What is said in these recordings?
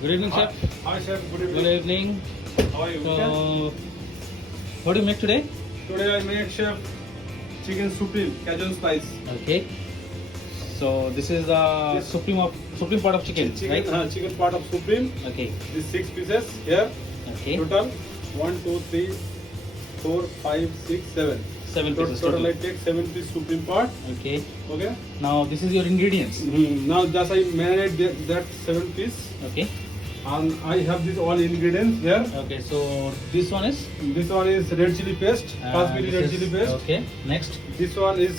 Good evening, chef. Hi, chef. Good Good evening. evening. How are you? So, what do you make today? Today I made chef chicken supreme, Cajun spice. Okay. So this is the Yes. supreme part of chicken, right? Chicken part of supreme. Okay. These 6 pieces here. Okay. Total 1, 2, 3, 4, 5, 6, 7. 7 pieces Total total. I take 7 piece supreme part. Okay. Okay. Now this is your ingredients. Now just I marinate that 7 piece, Okay. and I have these all ingredients here. Okay. So this one is. This one is red chili paste, Kashmiri this red is- chili paste. Okay. Next, This one is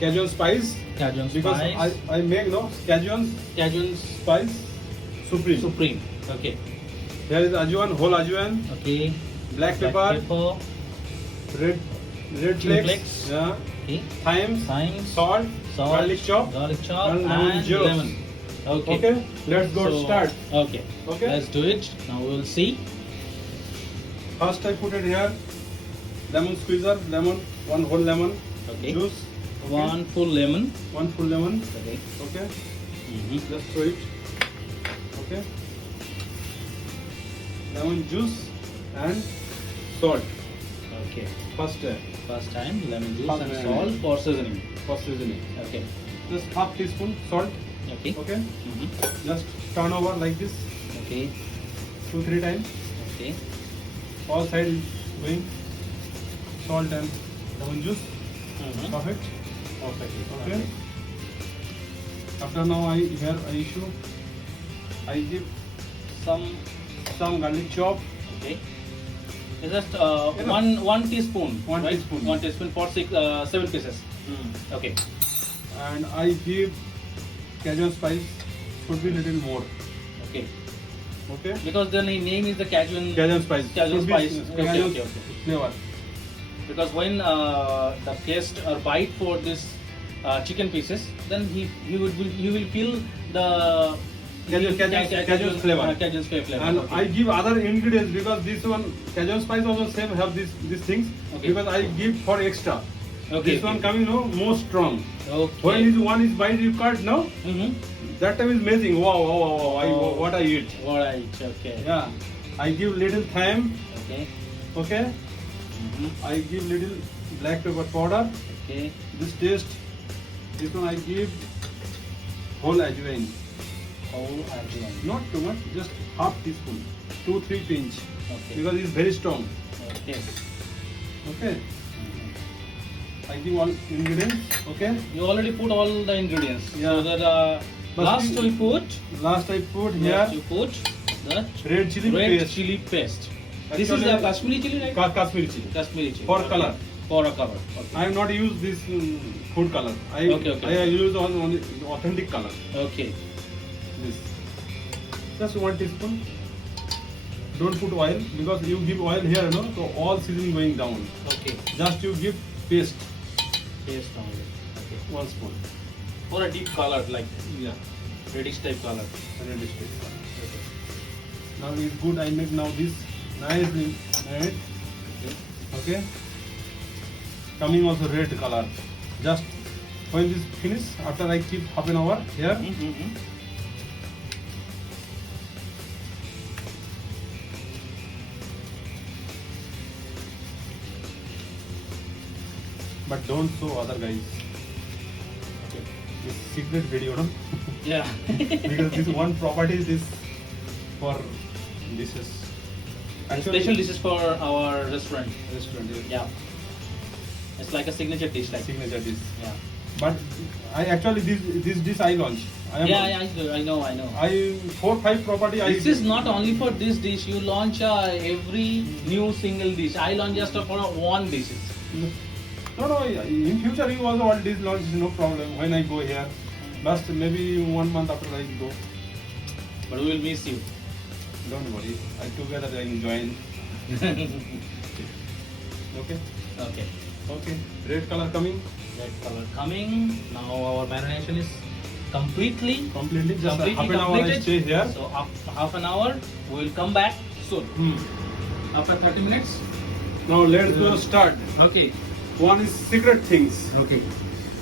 Cajun spice. Cajun Because spice. I make Cajun Cajun spice supreme. supreme. Okay. Here is ajwan, whole ajwan, Okay. black pepper, red Chili flakes, flakes. yeah, Okay. thyme, Thyme. salt, garlic chop. Garlic chop and and lemon juice. lemon. Okay. Okay, let's go So, start. Okay. Okay. Let's do it. Now we will see. First I put it here, lemon squeezer, lemon, one whole lemon Okay. juice, okay. One full lemon. one full lemon, Okay. okay. Mm-hmm. Just throw it, okay. Lemon juice and salt. Okay. First First time lemon juice First and time. salt for seasoning. for seasoning. Okay. Just half teaspoon salt, Okay. okay. Mm-hmm. Just turn over like this Okay. 2-3 times. Okay. All sides going salt and lemon juice. Mm-hmm. Perfect. Perfect. Okay. After now I issue. I give some garlic chop. Okay. It's just Enough. one teaspoon. One right? teaspoon. 1 teaspoon for 7 pieces. Okay. And I give Cajun spice. Should be little more. Okay. Okay. Because the name is the Cajun. Cajun spice. Cajun Should be spice. Okay, Cajun okay, okay. flavor. Because when the guest or bite for this chicken pieces, then he will feel the Cajun flavor. Cajun flavor. And Okay. I give other ingredients because this one Cajun spice also same have these things, Okay. because I give for extra. Okay, This one coming more strong. Okay. When one is bite you cut no, Mm-hmm. that time is amazing. Wow. Oh. What I eat. Alright. Okay. Yeah. I give little thyme. Okay. Okay. Mm-hmm. I give little black pepper powder. Okay. This taste. This one I give whole ajwain. Whole ajwain. Not too much. Just half teaspoon. 2-3 pinch. Okay. Because it's very strong. Okay. Okay. I give all ingredients. Okay. You already put all the ingredients. Yeah. So that But last we- we put. Last I put here Last you put the red chili red paste. chili paste. This is Actually, the Kashmiri chili, right? Kashmiri chili. Kashmiri chili. For Okay. color. For a color. Okay. I have not used this food color. Okay. I use only authentic color. Okay. This. Just 1 teaspoon. Don't put oil because you give oil here, no? So all seasoning going down. Okay. Just you give paste Paste only. Okay. 1 spoon. For a deep color, like Yeah. reddish type color. Reddish paste. Okay. Now it's good. I make now this nicely red. Okay. Okay. Coming also red color. Just when this finish, after I keep half an hour here. Mm-hmm. But don't show other guys. Okay. This secret video, no? Yeah. Because this one property is for dishes. Special dishes for our restaurant. Restaurant. Yeah. It's like a signature dish, like. Signature dish. Yeah. But I actually this dish I launch. I know. I 4-5 property. This is not only for this dish. You launch every new single dish. I launch just for one dish. No. In future you also all dish launch, no problem. When I go here, but maybe 1 month after I go. But we will miss you. Don't worry. I together I join. Okay. Okay. Okay. Red color coming. Red color coming. Now our marination is completely Completely. Just completely half an hour I completed. stay here. So after half an hour we will come back soon. After 30 minutes. Now let's go start. Okay. One is secret things. Okay.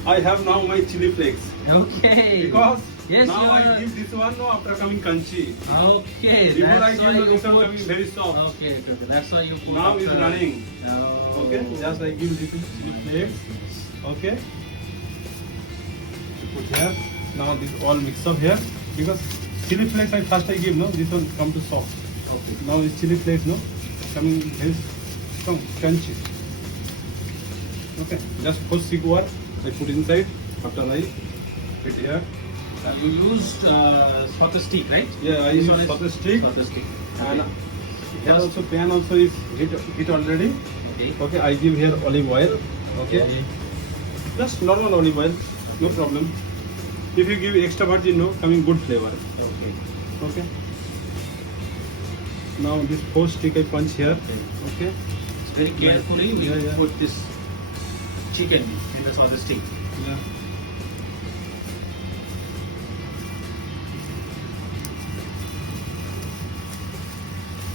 I have now my chili flakes Okay. because Yes, now you I are- give this one no, after coming crunchy. Okay, Before I that's give why no, you this one put. coming very soft. Okay, that's why you put. Now it's after- running. Oh. Okay, just I give little chili flakes. Okay. Put here. Now this all mix up here because chili flakes I give no, this one come to soft. Okay. Now this chili flakes no, coming very strong, crunchy. Okay, just first square I put inside after I put here. You used soccer stick, right? Yeah, I This use one is soccer stick. Soccer stick. And Okay. here also pan also is heat already. Okay. Okay, I give here olive oil. Okay, just normal olive oil, no problem. If you give extra virgin, no, coming good flavor. Okay. Okay. Now this four stick I punch here. Okay. Very carefully we Yeah, yeah. put this chicken in the soccer stick. Yeah.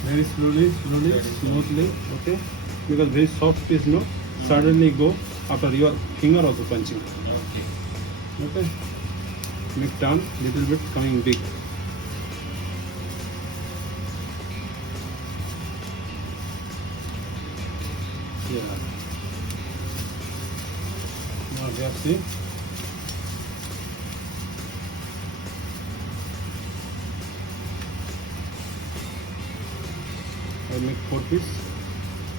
Very slowly, smoothly. Okay. Because very soft piece, no, suddenly go after your finger also punching. Okay. Okay. Make down little bit coming big. Yeah. Now we have see. I make 4 pieces,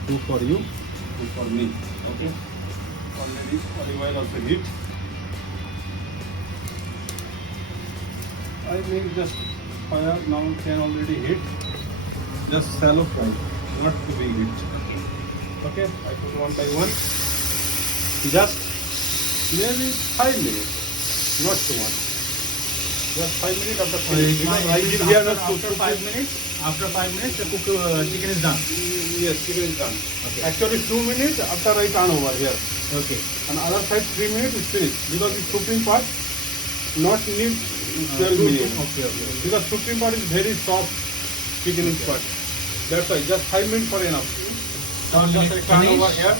2 for you, 1 for me. Okay. Already olive oil also heat. I make just fire now can already heat. Just shallow fry, not too big heat. Okay, I put one by one. Just nearly 5 minutes, not too much. Just 5 minutes after finish. Because I give here not after 5 minutes. After 5 minutes, the chicken is done. Yes, chicken is done. Okay. Actually 2 minutes after I turn over here. Okay. And other side 3 minutes is finished. Because the cooking part not need 12 minutes. Okay. Because cooking part is very soft chicken is part. That's why just 5 minutes for enough. Now just I turn over here.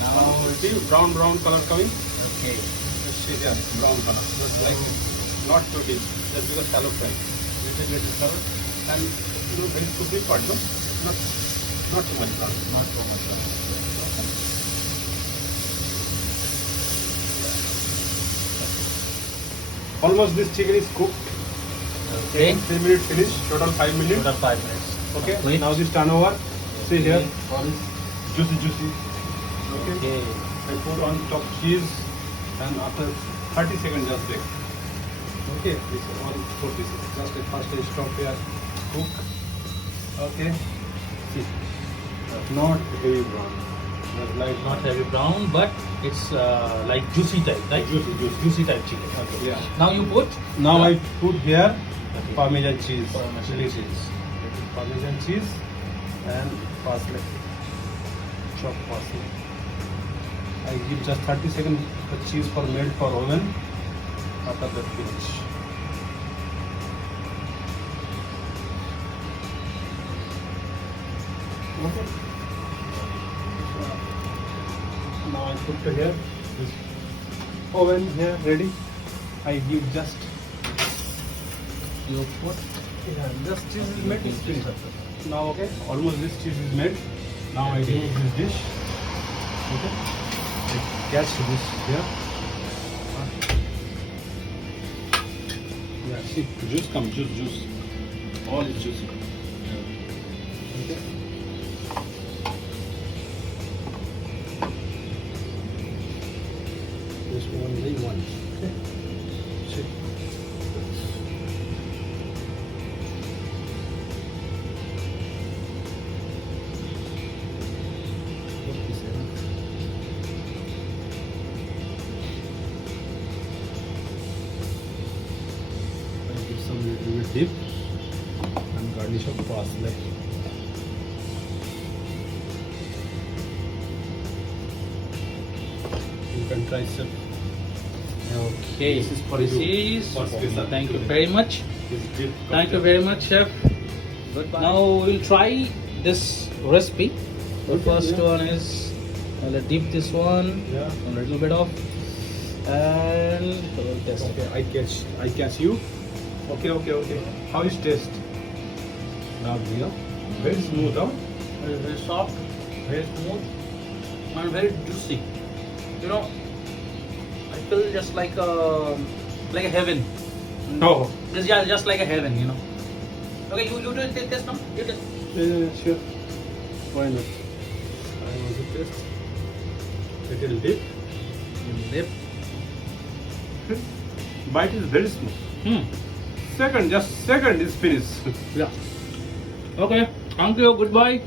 Now See brown color coming. okay. Just see here brown color. Just like this. Not too deep. Just because shallow fry. Little bit color and very cooking part, no? Not too much color. Not so much. Almost this chicken is cooked. Okay. 3 minutes finish. Total 5 minutes. Total 5 minutes. Okay. Wait. Now this turnover. See here. All is Juicy. Okay. okay. I put on top cheese and after 30 seconds just bake. Okay. This is all 4 pieces. Just a first I stop here. Cook. Okay. See. Not very brown. Just like Not heavy brown, but it's like juicy type, right? Juicy type chicken. Okay. Yeah. Now you put. Now I put here Okay. Parmesan cheese. Parmesan Chili cheese. Parmesan cheese and parsley. Chopped parsley. I give just 30 seconds the cheese for melt for oven. After that finish. Okay. Now I put to here this oven here ready. I give just You put. just cheese is made. It's finished. Now okay, almost this cheese is made. Now I remove this dish. Okay. I catch this here. Yeah, see, juice come, juice. All is juicy. Okay. Just only one. Okay. See. I give some little bit dip and garnish of parsley. You can try some. Okay. This is for This you. is. For special Thank you today. very much. This dip. Thank you very much, chef. Goodbye. Now we'll try this recipe. The Okay, first yeah. one is I'll dip this one Yeah. a little bit of, And we'll test it. Okay, I catch you. Okay. How is taste? Now, very smooth, huh? Very soft, very smooth, and very juicy. You know, I feel just like a heaven. Oh. It's just like a heaven, you know. Okay, you do it, taste now. You taste. Yeah, sure. Why not? I want to taste. Little dip. Dip. Bite is very smooth. Just second is finished. Yeah. Okay. Thank you. Goodbye.